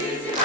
Jesus.